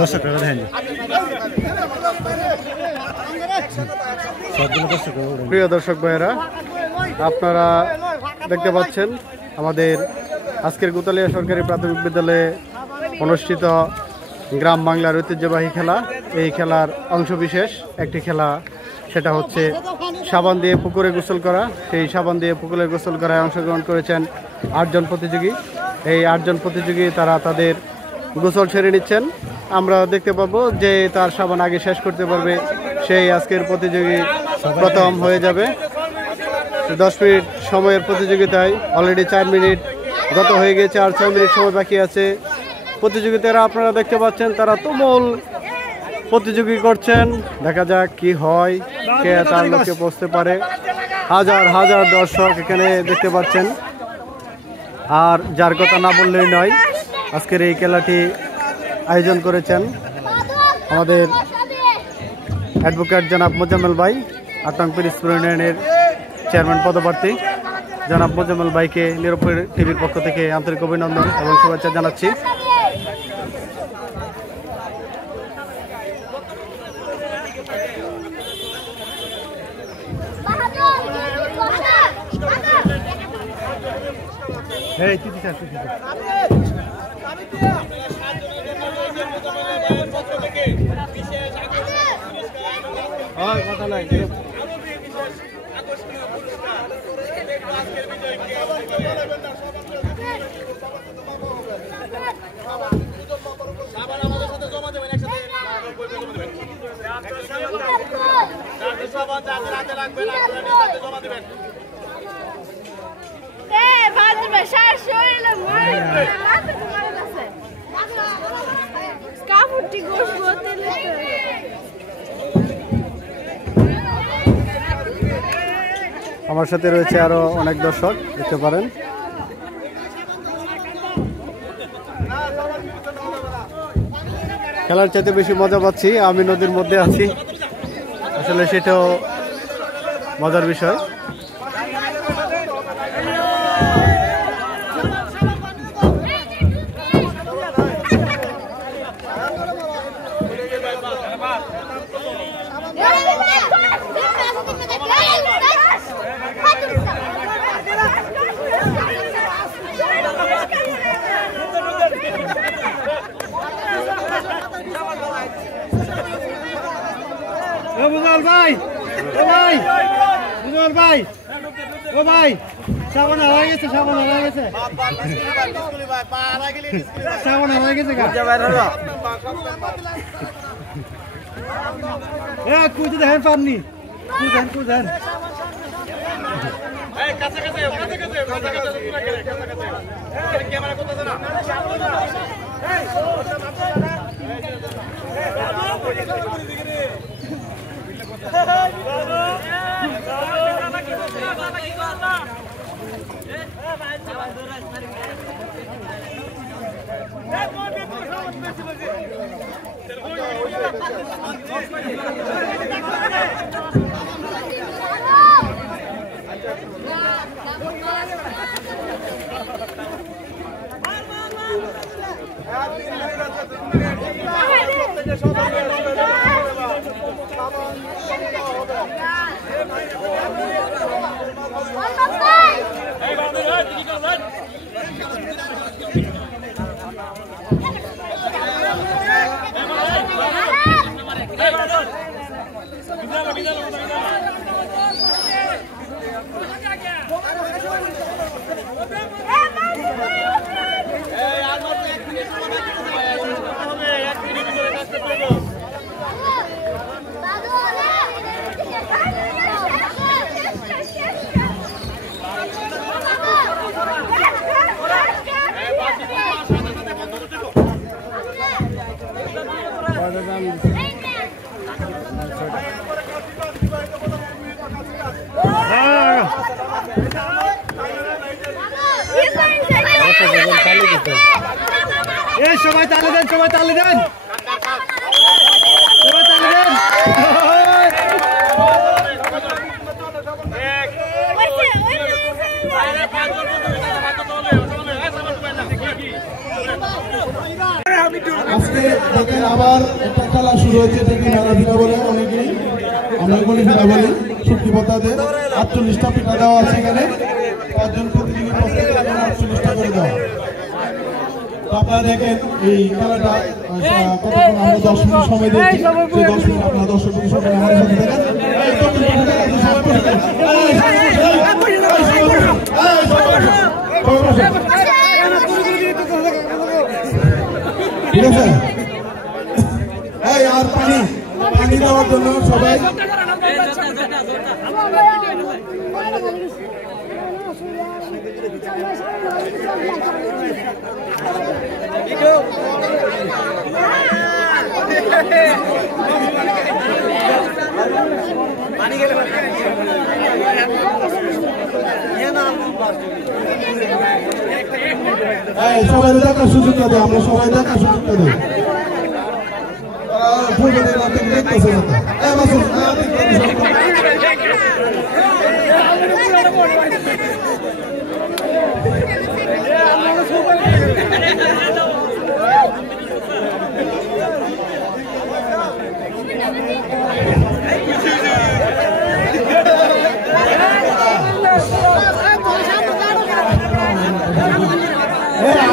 দর্শক দেখেন প্রিয় দর্শক ভাইয়েরা, আপনারা দেখতে পাচ্ছেন আমাদের আজকের গুতালিয়া সরকারি প্রাথমিক বিদ্যালয়ে অনুষ্ঠিত গ্রাম বাংলার ঐতিহ্যবাহী খেলা। এই খেলার অংশবিশেষ একটি খেলা, সেটা হচ্ছে সাবান দিয়ে পুকুরে গোসল করা। সেই সাবান দিয়ে পুকুরে গোসল করায় অংশগ্রহণ করেছেন 8 জন প্রতিযোগী। এই 8 জন প্রতিযোগী তারা তাদের গোসল সেরে নিচ্ছেন। আমরা দেখতে পাবো যে তার সাবান আগে শেষ করতে পারবে সেই আজকের প্রতিযোগী প্রথম হয়ে যাবে। 10 মিনিট সময়ের প্রতিযোগিতায় অলরেডি 4 মিনিট গত হয়ে গেছে, আর 6 মিনিট সময় বাকি আছে। প্রতিযোগিতারা আপনারা দেখতে পাচ্ছেন তারা তুমুল প্রতিযোগী করছেন। দেখা যাক কি হয়, কে তার লক্ষ্যে পৌঁছতে পারে। হাজার হাজার দর্শক এখানে দেখতে পাচ্ছেন। আর যার কথা না বললেই নয়, আজকের এই খেলাটি আয়োজন করেছেন আমাদের অ্যাডভোকেট জনাব মোজাম্মেল ভাই, 8 নং পিরিজপুর ইউনিয়নের চেয়ারম্যান পদপ্রার্থী। জনাব মোজাম্মেল ভাইকে নিরপেক্ষ টিভির পক্ষ থেকে আন্তরিক অভিনন্দন এবং শুভেচ্ছা জানাচ্ছি। আমার সাথে রয়েছে আরো অনেক দর্শক, দেখতে পারেন। খেলার চাইতে বেশি মজা পাচ্ছি, আমি নদীর মধ্যে আছি, আসলে সেটাও মজার বিষয়। ভাই ও ভাই বুঝল ভাই ও ভাই সাবান হয়ে গেছে, সাবান হয়ে গেছে, সাবান হয়ে গেছে। কুই দেখেন পাননি, কুদেন সবাই তালে দেন, সবাই তালে দেন, সবাই তালে দেন। আমি আজকে দেখেন আবার একটা খেলা শুরু হয়েছে, এটা কি মেলা পিঠা বলে অনেকেই, আমরা এগুলি পিঠা বলি। শুটকি পাতাতে 48টা পিঠা দেওয়া আছে এখানে, 5 জন প্রতিযোগী 48টা করে দেওয়া। আপনারা দেখেন এই খেলাটা কতক্ষণ, আমরা 10 মিনিট সময় দিয়েছি, সেই 10 মিনিট আপনারা দর্শকদের সবাই আমাদের সাথে দেখেন। ঠিক আছে, এই আর পানি পানি দেওয়ার জন্য সবাই সবাই দেখার সুযোগটা দেয়, আমরা সবাই দেখার সুযোগটা দিই। দেখতেছে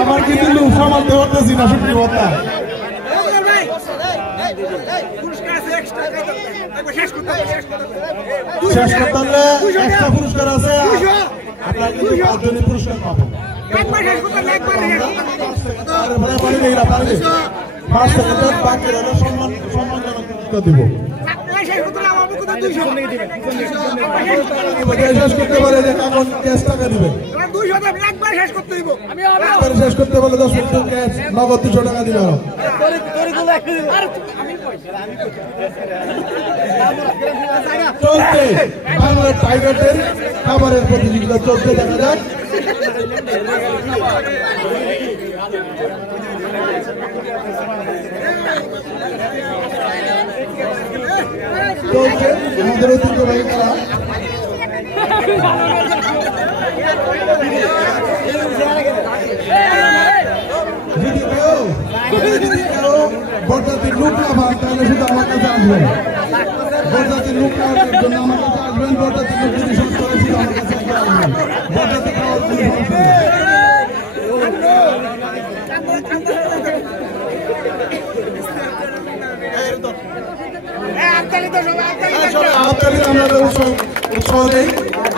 আমার কিন্তু লোক সামালতে পারতেছি না, সত্যি কথা। শেষ করতে হলে একটা পুরস্কার আছে, আপনারা কিন্তু 5 জনের পুরস্কার পাবেন। 5 সেকেন্ডের বাকি হলে সম্মানজনক দিব। শেষ করতে পারে যে এখন ক্যাশ টাকা দিবেন, শেষ করতে পারলে 10 মিনিট ক্যাশ নগদ 200 টাকা দিবে। চলতে বাংলা টাইগারদের খাবারের প্রতিযোগিতা চলতে, দেখা যাক। চলছে আমাদের ঐতিহ্যবাহী খেলা। যদি কেউ বরযাত্রীর লুক না পান তাহলে শুধু আমার কাছে আসবেন, বরযাত্রীর লুক খাওয়ার জন্য আমার কাছে আসবেন। বরযাত্রীর লুক যদি শেষ করে শুধু আমার কাছে আসবেন, বরযাত্রী খাওয়ার কোনো সমস্যা নেই। উৎসাহ দেই,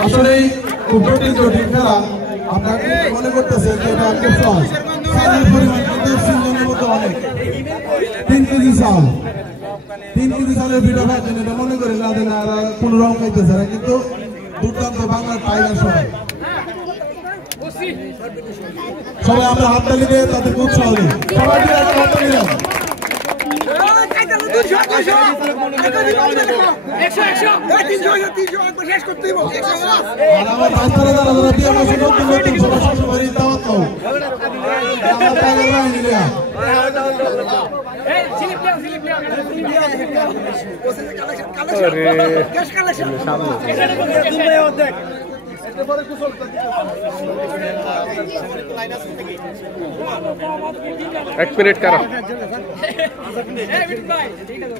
আসলেই খুব জটিল জটিল খেলা। আপনারা মনে করতেছেন যে এটা খুব সহজ, চালের পরিমাণ কিন্তু সিজনের মধ্যে অনেক। 3 কেজি চাল, 3 কেজি চালের পিঠা খাচ্ছেন, এটা মনে করি না যে না কোন রকম খাইতেছে না, কিন্তু দুর্দান্ত বাংলার টাইগার সবাই। সবাই আমরা হাততালি দিয়ে তাদেরকে উৎসাহ দিই, সবাই হাততালি দেন। আমার রাস্তায় যারা যারা বিয়ে করছে নতুন নতুন সবাই শ্বশুরবাড়ির দাওয়াত দাও, আমার টাইগার বাহিনী দেয়া। एक मिनट करो।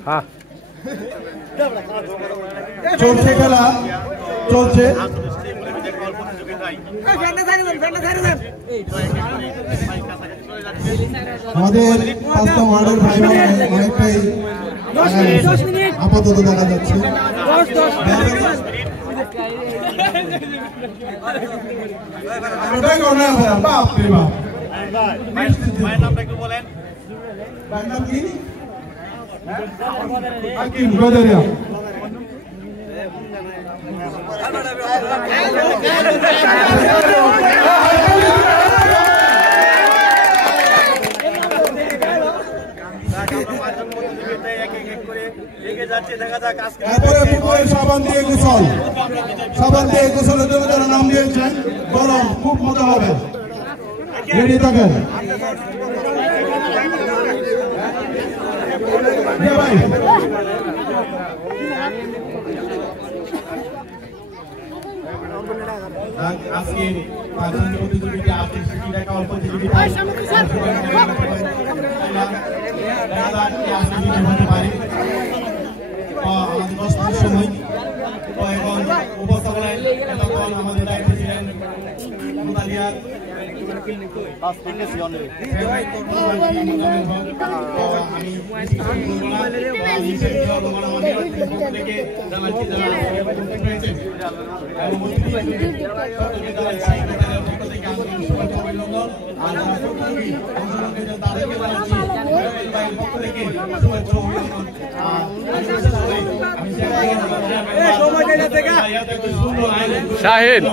हाँ চলছে খেলা, চলছে। আমাদের 5 নং ওয়ার্ডের ভাই অনেকটাই আপাতত দেখা যাচ্ছে। ভাইয়ের নামটা একটু বলেন। ভাইয়ের নাম কি? হাকিম গদারিয়া। এরপরে পুকুরের সাবান দিয়ে গোসল, সাবান দিয়ে গোসলের জন্য যারা নাম দিয়েছেন, গরম খুব মজা হবে, রেডি থাকেন। ভাই আজকে প্রতিযোগিতা, অল্প প্রতিযোগিতা শাহিন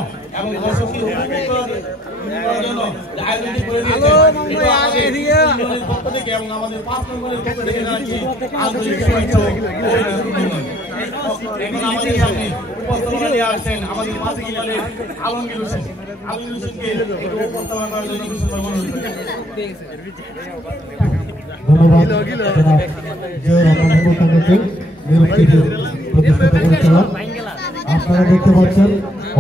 আলমগীর হোসেনকে উপস্থাপন করার জন্য আপনারা দেখতে পাচ্ছেন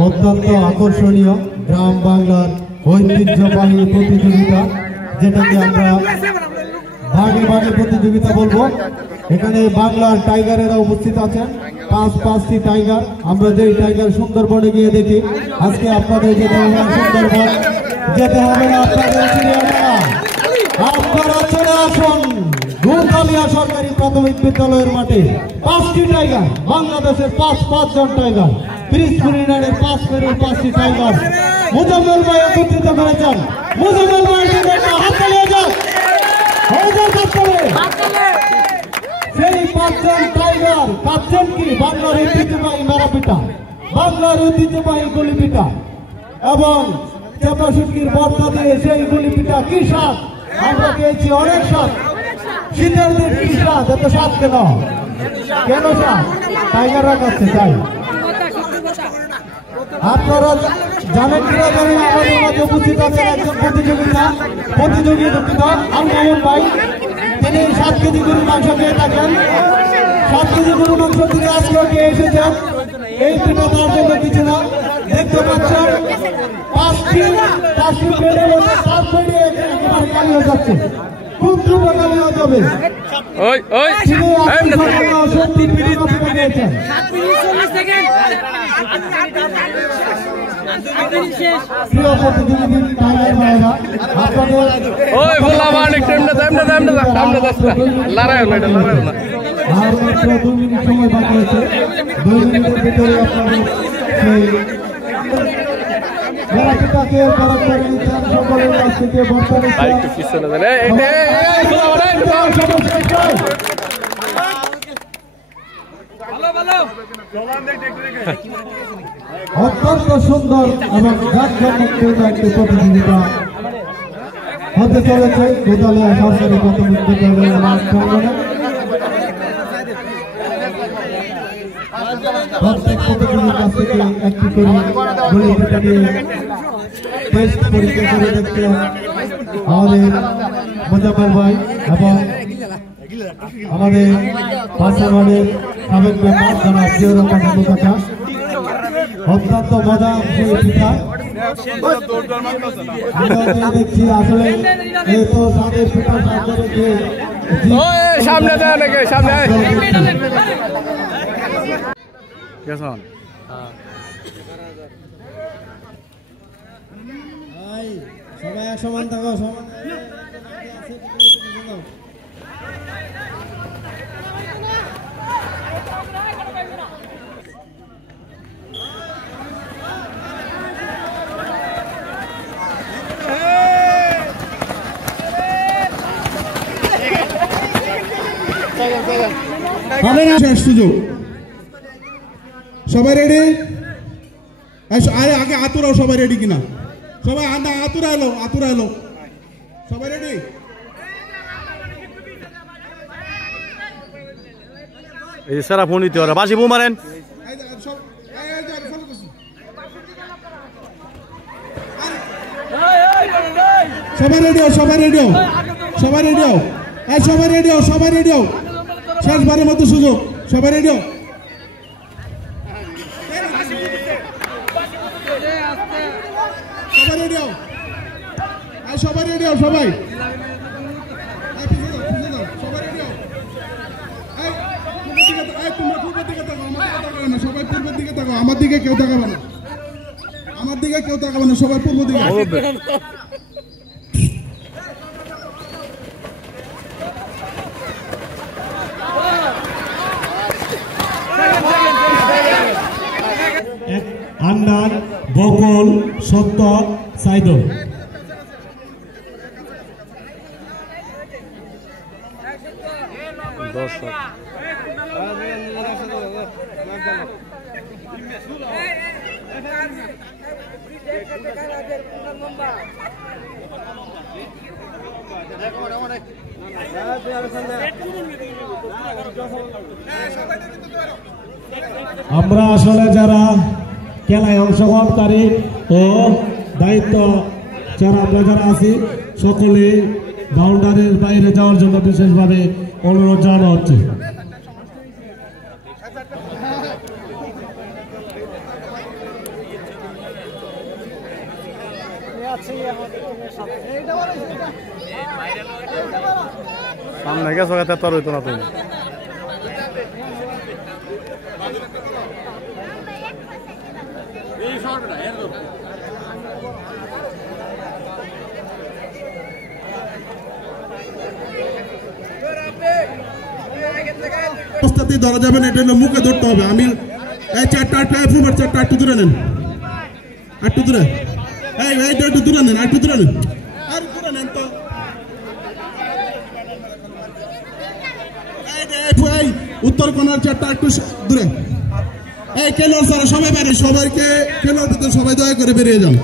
অত্যন্ত আকর্ষণীয় গ্রাম বাংলার ঐতিহ্যবাহী প্রতিযোগিতা, যেটাকে আমরা ভাগে ভাগে প্রতিযোগিতা বলবো। এখানে বাংলার টাইগারেরা উপস্থিত আছেন, পাঁচটি টাইগার। আমরা যেই টাইগার সুন্দরবনে গিয়ে দেখি, আজকে আপনাদের যেতে হবে না সুন্দরবন, যেতে হবে না আপনাদের চিড়িয়াখানা। আপনারা চলে আসুন গুরতালিয়া সরকারি প্রাথমিক বিদ্যালয়ের মাঠে। 5টি টাইগার, বাংলাদেশের পাঁচজন টাইগার, পিরিজপুর ইউনিয়নের 5টি টাইগার মুজাম্মেল ভাই একত্রিত করেছেন। মুজাম্মেল ভাই হাত চালিয়ে যান, সেই 5জন টাইগার কাঁদছেন কি? বাংলার ঐতিহ্যবাহী মেরাপিটা, বাংলার ঐতিহ্যবাহী গলিপিটা এবং চেপা শুটকির বর্তা দিয়ে সেই গলিপিটা কি স্বাদ! আমরা পেয়েছি অনেক স্বাদ। শীতের দিন কি স্বাদ, এত স্বাদ কেন? কেন স্বাদ? টাইগাররা কাছে তাই। আপনারা জানেন কিনা জানেন, আমাদের মাঝে উপস্থিত আছেন একজন প্রতিযোগী দুঃখিত আলমামুন ভাই। তিনি 7 কেজি গরুর মাংস খেয়ে থাকেন। 7 কেজি গরুর মাংস তিনি আজকেও খেয়ে এসেছেন। এই পিঠা তার জন্য কিছু না। দেখতে পাচ্ছেন 5টি বেড়ে একেবারে কালি হয়ে যাচ্ছে, খুব দ্রুত কালি হয়ে যাবে। আর 2 মিনিট সময় বাকি আছে। 2 মিনিটের ভিতরে আপনাদের মেরাপিটাকে পরখ করে নিচ্ছেন সকলের কাছ থেকে বর্তমানে অত্যন্ত সুন্দর এবং জাঁকজমকপূর্ণ একটি প্রতিযোগিতা হতে চলেছে গোদালিয়া সরকারি প্রাথমিক বিদ্যালয়ের মাঠ প্রাঙ্গণে। প্রত্যেক প্রতিযোগীর কাছ থেকে একটি করে গলিপিঠা নিয়ে টেস্ট পরীক্ষা করে দেখতেন আমাদের মুজাম্মেল ভাই এবং আমাদের পাশাপাশের সাবেক মেম্বার জনাব জিয়াউর রহমান কাকা। অত্যন্ত মজা সেই পিঠা আমরা দেখছি। আসলে এই তো তাদের পিঠা সামনে দেয় নাকি সামনে গেছন সবাই এক সমান থাকো, সমান শেষ সুযোগ। সবাই রেডি? আরে আগে আতুরাও, সবাই রেডি কিনা? সবাই আতুরা এলো সবাই রেডি? এই সারা ফোন দিতে ওরা বাসি বউ মারেন। সবাই রেডিও শেষবারের মতো সুযোগ। সবাই রেডিও? সবাই সবাই পূর্বের দিকে তাকাও, আমার দিকে কেউ তাকাবে না, সবাই পূর্ব দিকে। হান্নান, বকুল, সত্য, সাইদুল। দর্শক আমরা আসলে যারা খেলায় অংশগ্রহণকারী ও দায়িত্ব আমরা যারা আছি সকলে বাউন্ডারির বাইরে যাওয়ার জন্য বিশেষভাবে অনুরোধ জানানো হচ্ছে। সামনে গেছো তোর হইতো না তুমি। ধরা যাবে না, এটা মুখে ধরতে হবে। আমি এই চারটা একটু দূরে নেন, একটু দূরে, একটু দূরে নেন, একটু দূরে নেন, আর দূরে নেন তো। উত্তর কোনার চারটা একটু দূরে। এই খেলোয়াড় স্যার সবাই বেরে, সবাইকে খেলোয়াড় ভিতরে সবাই দয়া করে বেরিয়ে যান।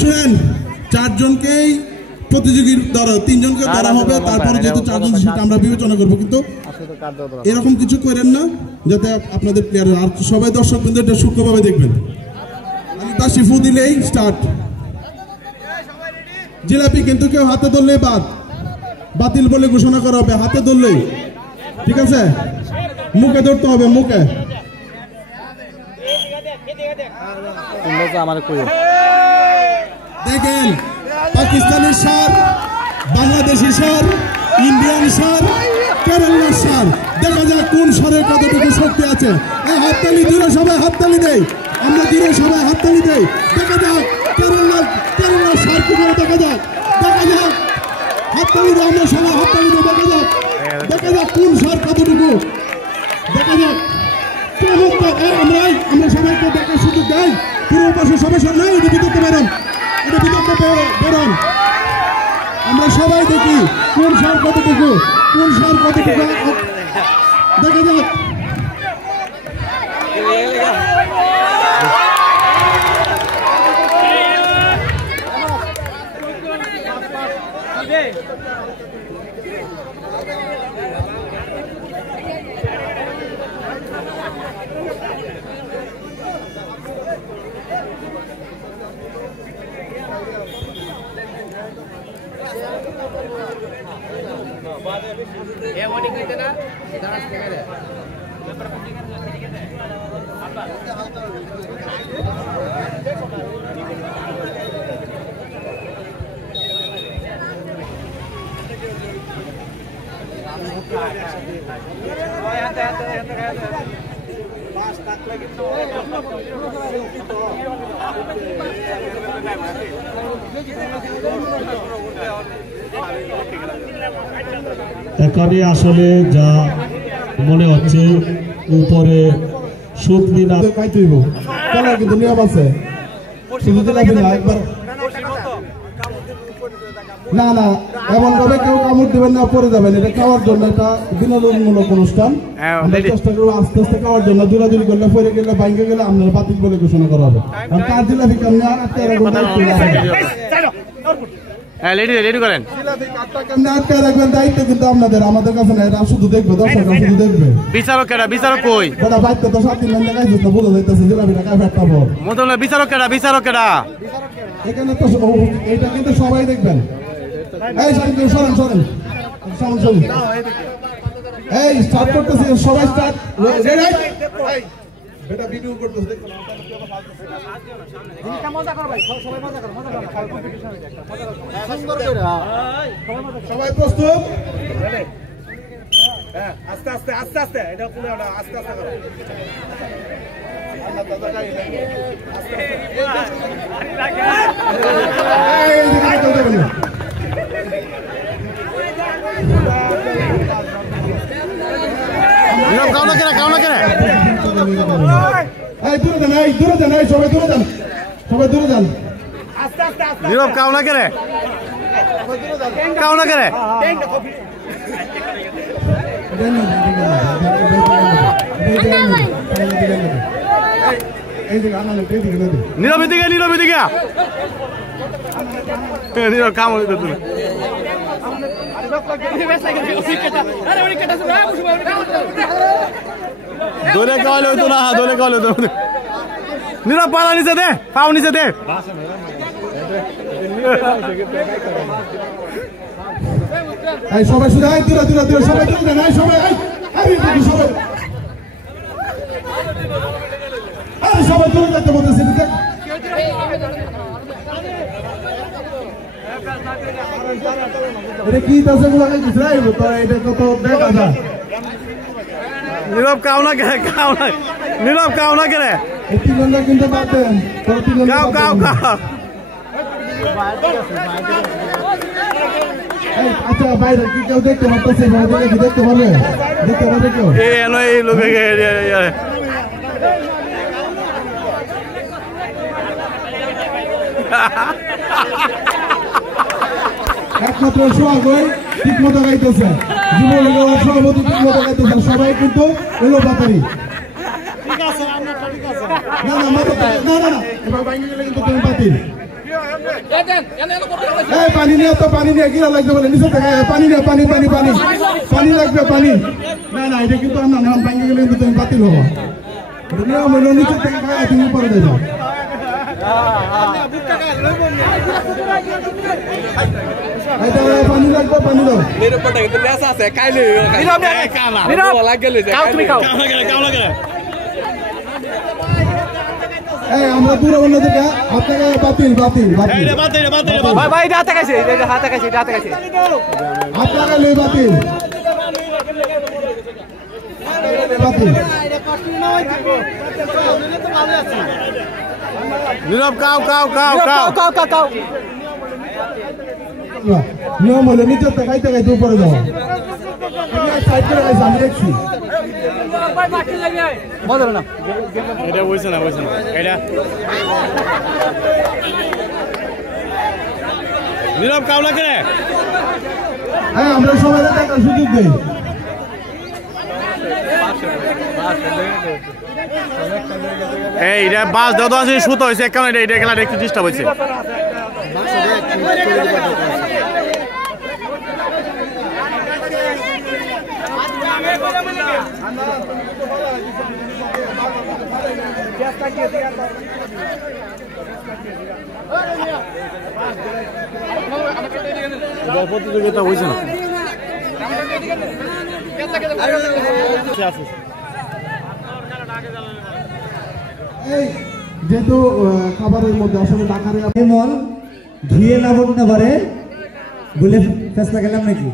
শুনেন, চারজনকেই প্রতিযোগীর ধরা, তিনজনকে ধরা হবে, তারপরে যেহেতু চারজন সেটা আমরা বিবেচনা করবো, কিন্তু এরকম কিছু করেন না যাতে আপনাদের প্লেয়ার আর সবাই দর্শক কিন্তু এটা সূক্ষ্মভাবে দেখবেন। আমি তাসি ফু দিলেই স্টার্ট। জিলাপি কিন্তু কেউ হাতে ধরলেই বাতিল বলে ঘোষণা করা হবে, হাতে ধরলেই, ঠিক আছে? মুখে ধরতে হবে, মুখে। দেখেন, পাকিস্তানের সার, বাংলাদেশি সার, ইন্ডিয়ান সার, কেরালার সার, দেখা যাক কোন সারের কতটুকু শক্তি আছে। এই হাততালি দিলে সবাই হাততালি দেয়, আমরা দিলে সবাই হাততালি দেয়। দেখা যাক কেরালার সার কি করে, দেখা যাক হাততালি দেয়, আমরা সবাই হাততালি দেয়। দেখা যাক কোন সার কতটুকু, দেখা যাক। আমরা সবাইকে দেখার সুযোগ দেয়, পুরো পাশে সবাই নাই, এটা বিতর্ক বেরোন, এটা বিতর্ক বেরোন। আমরা সবাই দেখি কোন সার কতটুকু, দেখা যাক। এখানে আসলে যা মনে হচ্ছে উপরে সুতলি না খাইতেইব, খেলার কিন্তু নিয়ম আছে, শুধু জিলাপি না, একবার না এমন ভাবে কেউ কামড় দিবেন না, পরে যাবেন। এটা খাওয়ার জন্য একটা বিনোদনমূলক অনুষ্ঠান, চেষ্টা করবো আস্তে আস্তে খাওয়ার জন্য। দূরাদূরি করলে পরে গেলে বাইকে গেলে আপনার বাতিল বলে ঘোষণা করা হবে। আর কার জিলাপি কেমন দায়িত্ব কিন্তু আপনাদের, আমাদের কাছে না, এটা শুধু দেখবে, দর্শক শুধু দেখবে। বিচারক কই বাইকটা তো 7 দিন দেখাইছে তো বোঝা যাইতেছে জিলাপিটা কায় ফেটটা বল বিচারকেরা এখানে তো এটা কিন্তু সবাই দেখবেন। এই সরেন এই স্টার্ট করতেছি, সবাই স্টার্ট। বেটা ভিডিও করতেছ, দেখো মজা করো ভাই, সবাই মজা করো, সুন্দর করে। সবাই প্রস্তুত? হ্যাঁ, আস্তে এটা পুরো আস্তে করো। আল্লাহ দাদা গাই লাগে, আস্তে এই এই দূরে যান, এই দূরে যান, এই সবাই দূরে যান, সবাই দূরে যান। নীরব কাও না করে কাও না করে নীরব দিকে নীরব দিকে নীরব কাম হইতো তুমি দোলে কাওয়ালে হইতো না দোলে কাওয়ালে হইতো নীরব পালা নিচে দে পাও নিচে দে এই সবাই শুধু এই দূরে দূরে দূরে সবাই দূরে যান, এই সবাই এই সবাই সবাই দূরে যেতে বলতেছে। এটা কি আছে গুলো এটা কত দেখা যায়। নীরব কাও না করে কাও না নীরব কাও না করে এই 3 ঘন্টা কিন্তু বাদ দেন, কাও কাও কাও আচ্ছা বাইরে কি কেউ দেখতে পারতেছে? দেখতে পারবে? দেখতে পারবে কেউ? এই লোকে একমাত্র সোহাগই ঠিক মতো গাইতেছে, যুবলীগের সভাপতি ঠিক মতো গাইতেছে, সবাই কিন্তু এলো বাতারি। না না না না এবার বাইরে গেলে কিন্তু তুমি বাতিল। পানি নিয়ে তো পানি নিয়ে গিরা লাগবে বলে নিচে থেকে পানি নিয়ে পানি পানি পানি পানি লাগবে পানি। না না এটা কিন্তু আমরা নাম ভাঙে গেলে কিন্তু তুমি বাতিল হবো। নিয়ম হইল নিচে থেকে খায় তুমি উপরে দেবো। পানি লাগবে পানি দাও। আমরা দূরে অন্য থেকে আপনাকে বাতিল বাতিল বাতিল আপনাকে লই বাতিল বাতিল। নীরব কাও কাও কাও কাও কাও কাও কাও নিয়ম হলো নিচে খাইতে খাইতে উপরে যাও। সাইড করে গাইছে আমি দেখছি। এটা বলছে না এটা নীরব কাও না করে হ্যাঁ আমরা সবাই দেখার সুযোগ দেই। এইটা বাস দাদা আছে সুতো হয়েছে কেন এটা খেলাটা একটু ডিস্টার্ব হয়েছে। প্রতিযোগিতা হয়েছে না যেহেতু খাবারের মধ্যে আসলে টাকারে এমন ধুয়ে না বলতে না পারে বলে ফেসলা গেলাম নাকি।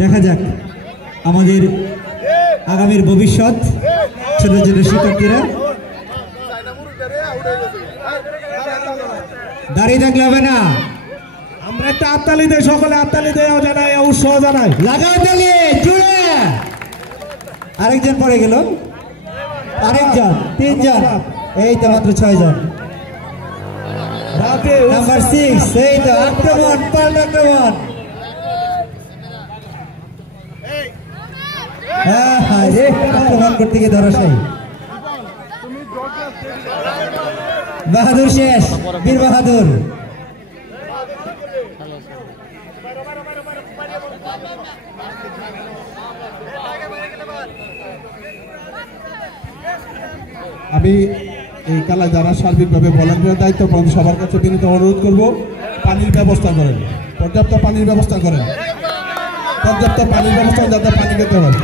দেখা যাক আমাদের আগামীর ভবিষ্যৎ ছোট ছোট শিক্ষার্থীরা দাঁড়িয়ে থাকলে হবে না। আমরা একটা আত্মালি দেয়, সকলে আত্মালি দেয় জানাই, উৎসাহ জানাই। লাগাও তালি জুড়ে। আরেকজন পড়ে গেল, আরেকজন, 3 জন, এই তো মাত্র 6 জন। নাম্বার 6 এই তো আক্রমণ, পাল্টা আক্রমণ। হ্যাঁ হ্যাঁ রে আক্রমণ করতে গিয়ে ধরাশায়ী। বাহাদুর শেষ, বীর বাহাদুর। আমি এই খেলা যারা সার্বিকভাবে ভলান্টিয়ার দায়িত্ব পালন সবার কাছে বিনীত অনুরোধ করব, পানির ব্যবস্থা করেন, পর্যাপ্ত পানির ব্যবস্থা করেন, পর্যাপ্ত পানির ব্যবস্থা যাতে পানি খেতে পারে।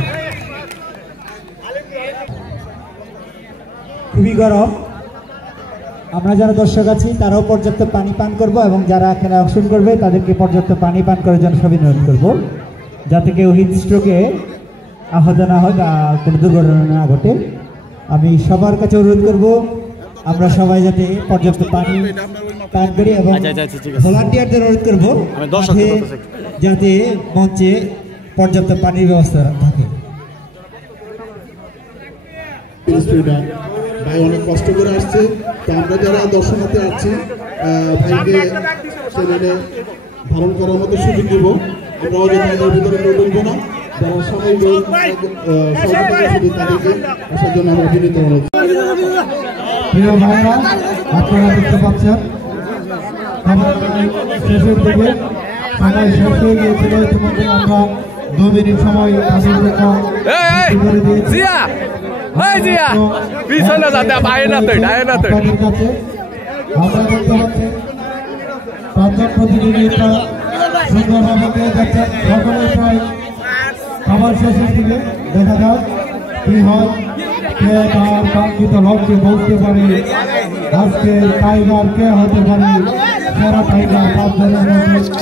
খুবই গরম। আমরা যারা দর্শক আছি তারাও পর্যাপ্ত পানি পান করব এবং যারা এখানে অংশগ্রহণ করবে তাদেরকে পর্যাপ্ত পানি পান করার জন্য সবাই অনুরোধ করবো, যাতে কেউ হিট স্ট্রোকে আহত না হয় বা কোনো দুর্ঘটনা না ঘটে। আমি সবার কাছে অনুরোধ করব আমরা সবাই যাতে পর্যাপ্ত পানি পান করি এবং ভলান্টিয়ারদের অনুরোধ করবো যাতে মঞ্চে পর্যাপ্ত পানির ব্যবস্থা থাকে। ভাই অনেক কষ্ট করে আসছে, তো আমরা যারা দর্শনার্থী আছি ভাইকে চ্যানেলে ধারণ করার মতো সুযোগ দেবো। আমরা অযথাদের ভিতরে ঢুকবো না, যারা সবাই তাদেরকে আসার জন্য আমরা বিনীত অনুরোধ। প্রিয় ভাইরা, আপনারা দেখতে পাচ্ছেন শেষের দিকে সময় শেষ হয়ে গিয়েছিল। ইতিমধ্যে আমরা 2 মিনিট সময় তাদের জন্য করে দিয়েছি। আপনাদের কাছে আমরা দেখতে পাচ্ছি পাঁচজন প্রতিযোগিতা সুন্দরভাবে পেয়ে যাচ্ছেন। সকলে প্রায় খাবার শেষের দিকে দেখা যাক কি হয়, কে তার কাঙ্ক্ষিত লক্ষ্যে পৌঁছতে পারে। আজকে টাইগার কে হতে পারে সেরা টাইগার 5 জনের মধ্যে।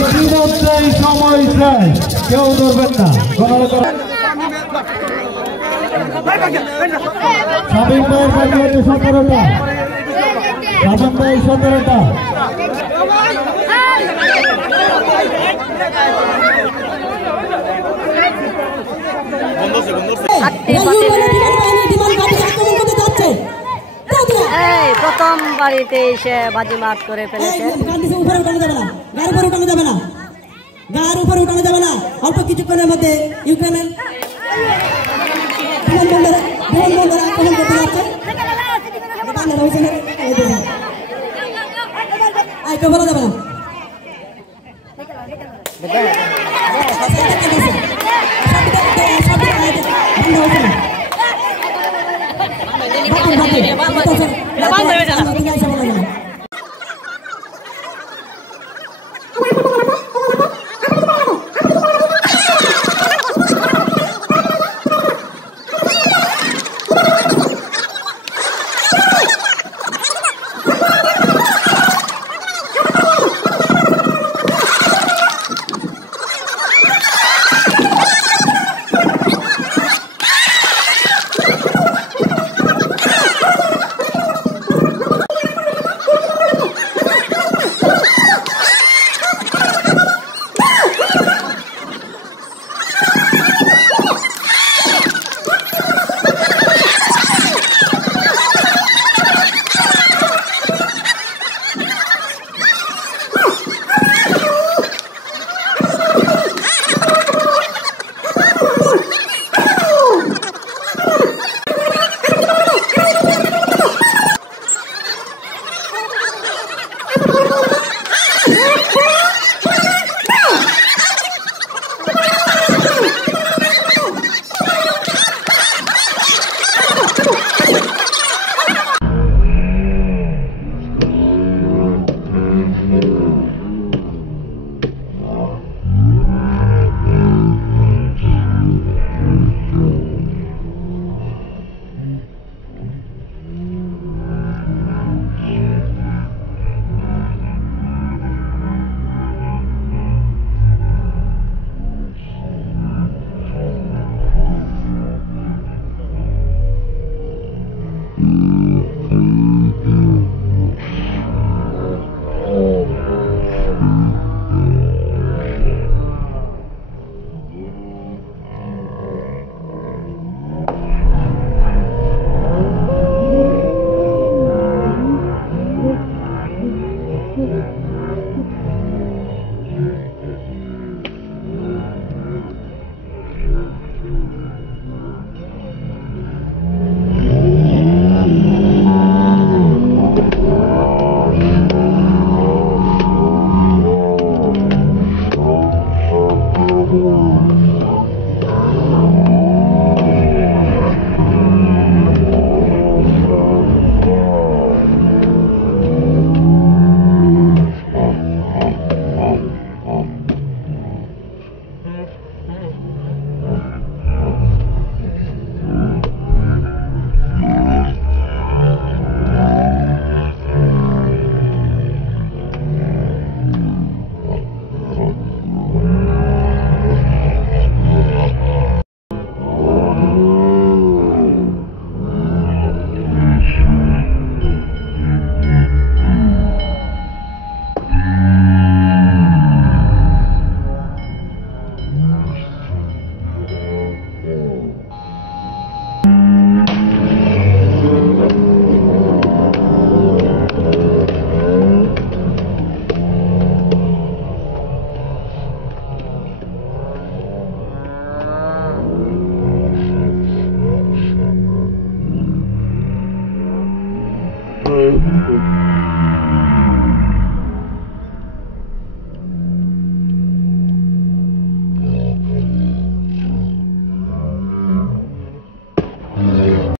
ইতিমধ্যেই সময় চাই, কেউ ধরবেন না। শামীম ভাইয়ের বাকি হচ্ছে 17টা, শামীম ভাই 17টা। প্রথম বাড়িতে এসে বাজিমাত করে ফেলেছে। উপরে উঠানো যাবে না, গায়ের উপরে উঠানো যাবে না, গায়ের উপরে উঠানো যাবে না। অল্প কিছুক্ষণের মধ্যে ইউক্রেনের আক্রমণ করতে যাচ্ছে। বলা যাবে না।